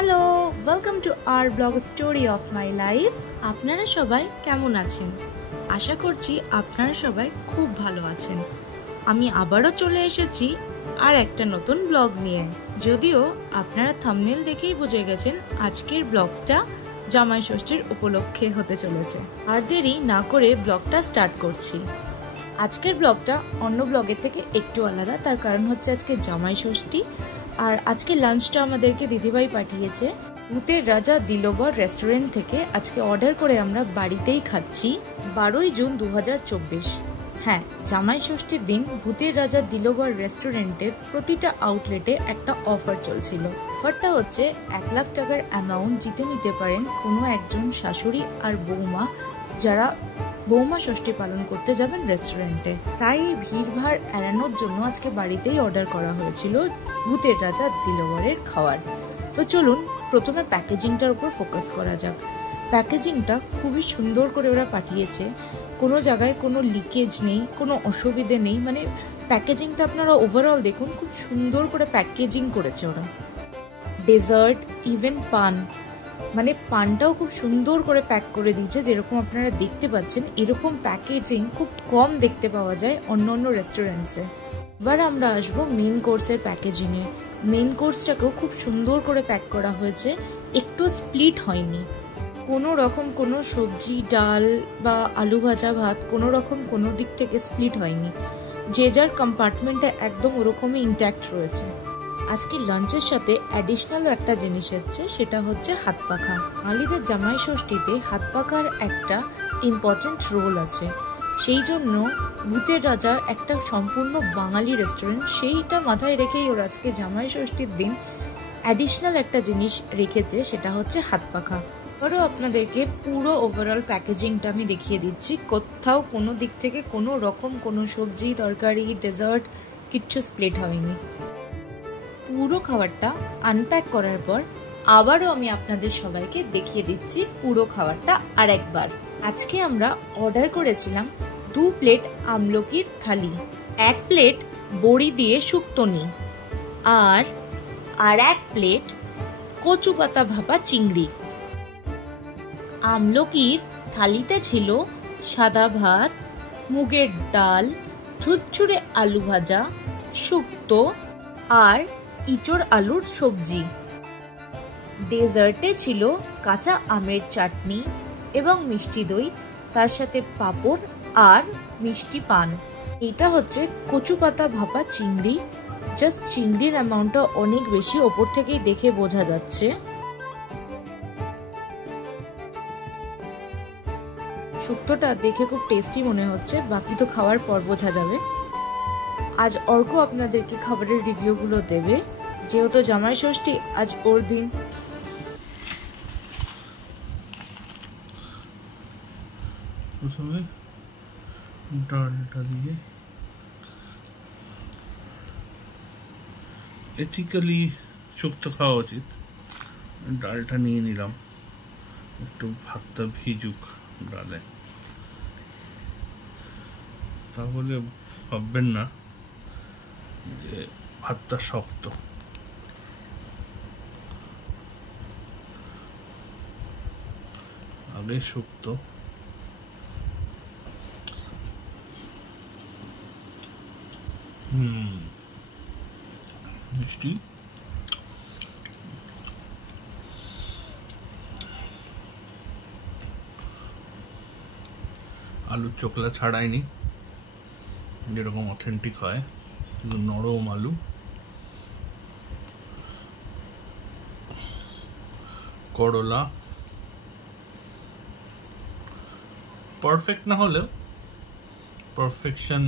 Hello, welcome to our blog story of my life. আপনারা সবাই কেমন আছেন? আশা করছি আপনারা সবাই খুব ভালো আছেন। আমি আবারও চলে এসেছি আর একটা নতুন ব্লগ নিয়ে। যদিও আপনারা থাম্বনেল দেখেই বুঝে গেছেন আজকের ব্লগটা জামাই ষষ্ঠীর উপলক্ষে হতে চলেছে। আর দেরি না করে ব্লগটা স্টার্ট করছি। আজকের ব্লগটা অন্য ব্লগের থেকে একটু আলাদা, তার কারণ হচ্ছে আজকে জামাই ষষ্ঠী। আর আজকে লাঞ্চটা আমাদেরকে দিদিভাই পাঠিয়েছে ভূতের রাজা দিলোবর রেস্টুরেন্ট থেকে। আজকে অর্ডার করে আমরা বাড়িতেই খাচ্ছি। 12ই জুন 2024। হ্যাঁ, জামাই ষষ্ঠীর দিন ভূতের রাজা দিলোবর রেস্টুরেন্টের প্রতিটা আউটলেটে একটা অফার চলছিল। অফারটা হচ্ছে 1 লাখ টাকার অ্যামাউন্ট জিতে নিতে পারেন কোনো একজন শাশুড়ি আর বৌমা, যারা বৌমা ষষ্ঠী পালন করতে যাবেন রেস্টুরেন্টে। তাই ভিড়ভাড় এড়ানোর জন্য আজকে বাড়িতেই অর্ডার করা হয়েছিল ভূতের রাজা দিলোবরের খাবার। তো চলুন প্রথমে প্যাকেজিংটার উপর ফোকাস করা যাক। প্যাকেজিংটা খুবই সুন্দর করে ওরা পাঠিয়েছে, কোনো জায়গায় কোনো লিকেজ নেই, কোনো অসুবিধে নেই। মানে প্যাকেজিংটা আপনারা ওভারঅল দেখুন, খুব সুন্দর করে প্যাকেজিং করেছে ওরা। ডেজার্ট, ইভেন পান, মানে পানটাও খুব সুন্দর করে প্যাক করে দিয়েছে। যেরকম আপনারা দেখতে পাচ্ছেন, এরকম প্যাকেজিং খুব কম দেখতে পাওয়া যায় অন্য অন্য রেস্টুরেন্টসে। এবার আমরা আসবো মেন কোর্সের প্যাকেজিংয়ে। মেন কোর্সটাকেও খুব সুন্দর করে প্যাক করা হয়েছে, একটু স্প্লিট হয়নি। কোনো রকম কোনো সবজি, ডাল বা আলু ভাজা, ভাত কোনো রকম কোনো দিক থেকে স্প্লিট হয়নি। যে যার কম্পার্টমেন্টে একদম ওরকমই ইনট্যাক্ট রয়েছে। আজকে লাঞ্চের সাথে অ্যাডিশনাল একটা জিনিস এসছে, সেটা হচ্ছে হাত পাখা। বাঙালিদের জামাই ষষ্ঠীতে হাত পাখার একটা ইম্পর্টেন্ট রোল আছে। সেই জন্য ভূতের রাজা একটা সম্পূর্ণ বাঙালি রেস্টুরেন্ট, সেইটা মাথায় রেখেই ওরা আজকে জামাই ষষ্ঠীর দিন অ্যাডিশনাল একটা জিনিস রেখেছে, সেটা হচ্ছে হাত পাখা। আবারও আপনাদেরকে পুরো ওভারঅল প্যাকেজিংটা আমি দেখিয়ে দিচ্ছি। কোথাও কোনো দিক থেকে কোনো রকম কোনো সবজি, তরকারি, ডেজার্ট কিচ্ছু স্প্লিট হয়নি। পুরো খাবারটা আনপ্যাক করার পর আবারও আমি আপনাদের সবাইকে দেখিয়ে দিচ্ছি পুরো খাবারটা আরেকবার। আজকে আমরা অর্ডার করেছিলাম 2 প্লেট আমলকির থালি, 1 প্লেট বড়ি দিয়ে শুক্তনি, আর 1 প্লেট কচু পাতা ভাপা চিংড়ি। আমলকির থালিতে ছিল সাদা ভাত, মুগের ডাল, ঝুরঝুরে আলু ভাজা, শুক্তো আর ইঁচড় আলুর সবজি। ডেজার্টে ছিল কাঁচা আমের চাটনি এবং মিষ্টি দই, তার সাথে পাঁপড় আর মিষ্টি পান। এটা হচ্ছে কচু পাতা ভাপা চিংড়ি। জাস্ট চিংড়ির অ্যামাউন্টটা অনেক বেশি, ওপর থেকেই দেখে বোঝা যাচ্ছে। শুক্তোটা দেখে খুব টেস্টি মনে হচ্ছে, বাকি তো খাওয়ার পর বোঝা যাবে। আজ অর্ক আপনাদেরকে খাবারের রিভিউগুলো দেবে, যেহেতু জামাই ষষ্ঠী আজ ওর দিন। প্রথমে ডালটা দিয়ে এথিক্যালি শুক্তো খাওয়া উচিত। ডালটা নিয়ে নিলাম, একটু ভাতটা ভিজুক ডালে, তাহলে ভাববেন না যে ভাতটা শক্ত। আগে শুক্তো, মিষ্টি, আলুর চোকলা ছাড়াইনি, যেরকম অথেন্টিক হয়, কিন্তু নরম আলু, করলা পারফেক্ট না হলেও পারফেকশন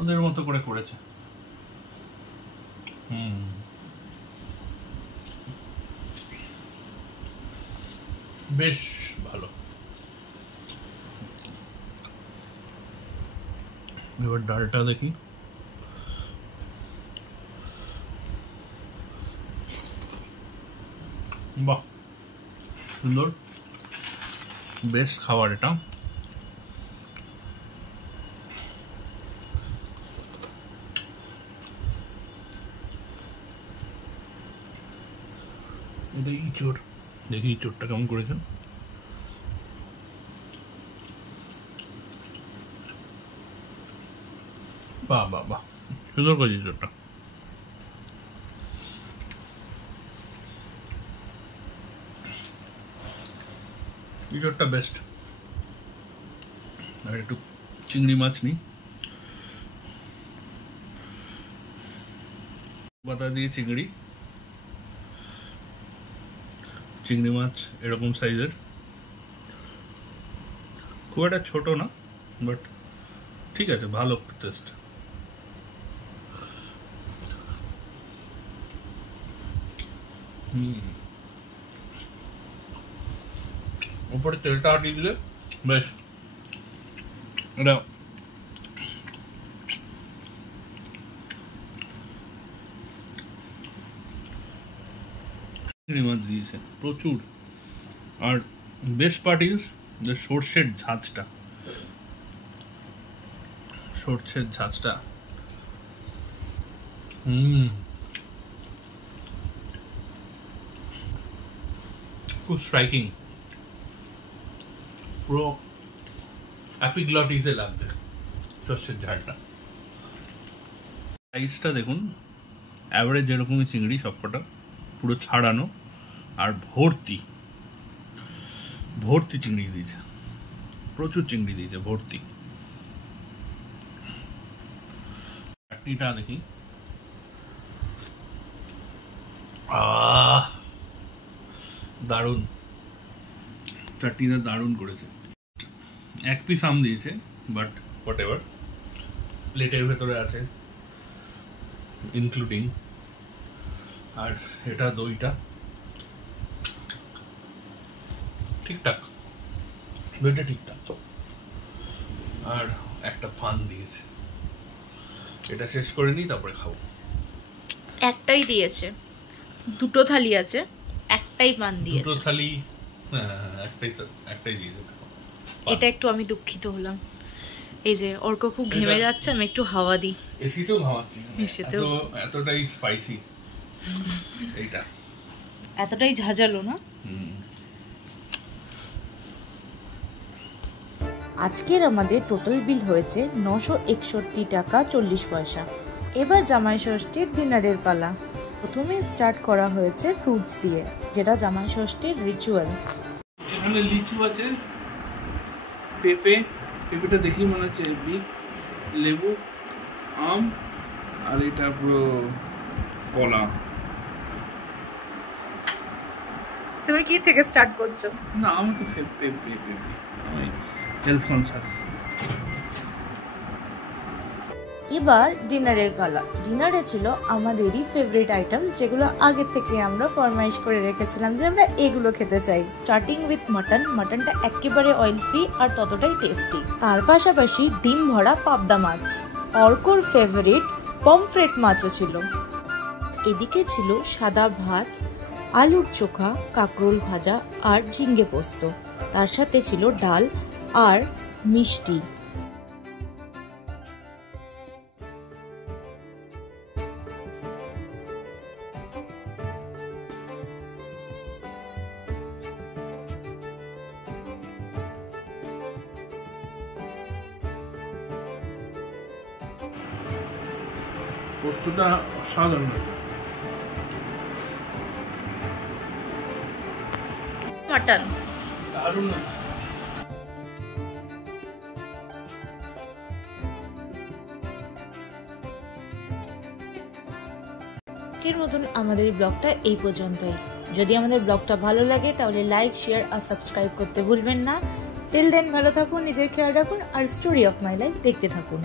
ওদের মতো করে করেছে। বেশ ভালো। এবার ডালটা দেখি। বাহ, সুন্দর, বেস্ট খাবার এটা। এটা ইঁচড়, দেখি ইঁচড়টা কেমন করেছেন। বাহ বাহ বাহ, সুন্দর করেছে ইঁচড়টা। ইঁচড়টা বেস্ট। আর একটু চিংড়ি মাছ নিই, পাতা দিয়ে চিংড়ি মাছ এরকম সাইজের, খুব একটা ছোট না, বাট ঠিক আছে, ভালো টেস্ট। উপরে তেলটা হাঁটিয়ে দিলে বেশ এটা চিংড়ি মাছ দিয়েছে প্রচুর। আর বেস্ট পার্ট ইজ যে সর্ষের ঝাঁঝটা, খুব স্ট্রাইকিং, পুরো অ্যাপিগ্লটিসে লাগছে সর্ষের ঝালটা। সাইজটা দেখুন, অ্যাভারেজ যেরকমই চিংড়ি সবকটা পুরো ছাড়ানো, আর ভর্তি চিংড়ি দিয়েছে, প্রচুর চিংড়ি দিয়েছে ভর্তি। চাটনিটা দেখি, দারুণ চাটনিটা, দারুণ করেছে। এক পিস আম দিয়েছে, বাট হোয়াট এভার, প্লেটের ভেতরে আছে ইনক্লুডিং। আর এটা দইটা ঠিকঠাক, দইটা ঠিকঠাক। আর একটা পান দিয়েছে, এটা শেষ করে নিই তারপরে খাবো। একটাই দিয়েছে, দুটো থালি আছে, একটাই পান দিয়েছে। দুটো থালি, একটাই দিয়েছে। এটা একটু আমি দুঃখিত হলাম। এই যে অর্ক খুব ঘেমে যাচ্ছে, আমি একটু হাওয়া দিই। এসিতেও ঘামাচ্ছি, এতটাই স্পাইসি, এইটা এতটাই ঝাঁঝালো না। আজকের আমাদের টোটাল বিল হয়েছে 961 টাকা 40 পয়সা। এবার জামাই ষষ্ঠীর ডিনারের পালা। প্রথমে স্টার্ট করা হয়েছে ফ্রুটস দিয়ে, যেটা জামাই ষষ্ঠীর রিচুয়াল। এখানে লিচু আছে, পেঁপেটা দেখি মনে হচ্ছে হেভি, লেবু, আম, আর এটা পুরো কলা। তুমি কি থেকে স্টার্ট করছো? না, আমি তো পেঁপে, আমি হেলথ কনসাস। এবার ডিনারের পালা। ডিনারে ছিল আমাদেরই ফেভারিট আইটেম, যেগুলো আগে থেকে আমরা ফরমাইশ করে রেখেছিলাম যে আমরা এগুলো খেতে চাই। স্টার্টিং উইথ মাটনটা একেবারে অয়েল ফ্রি আর ততটাই টেস্টি। তার পাশাপাশি ডিম ভরা পাবদা মাছ, অর্কর ফেভারিট পমফ্রেট মাছও ছিল। এদিকে ছিল সাদা ভাত, আলুর চোখা, কাঁকরোল ভাজা আর ঝিঙ্গে পোস্ত। তার সাথে ছিল ডাল আর মিষ্টি। পোস্তটা অসাধারণ, মাটন দারুণ। এর মতন আমাদের ব্লগটা এই পর্যন্তই। যদি আমাদের ব্লগটা ভালো লাগে তাহলে লাইক, শেয়ার আর সাবস্ক্রাইব করতে ভুলবেন না। টিল দেন ভালো থাকুন, নিজের খেয়াল রাখুন আর স্টোরি অফ মাই লাইফ দেখতে থাকুন।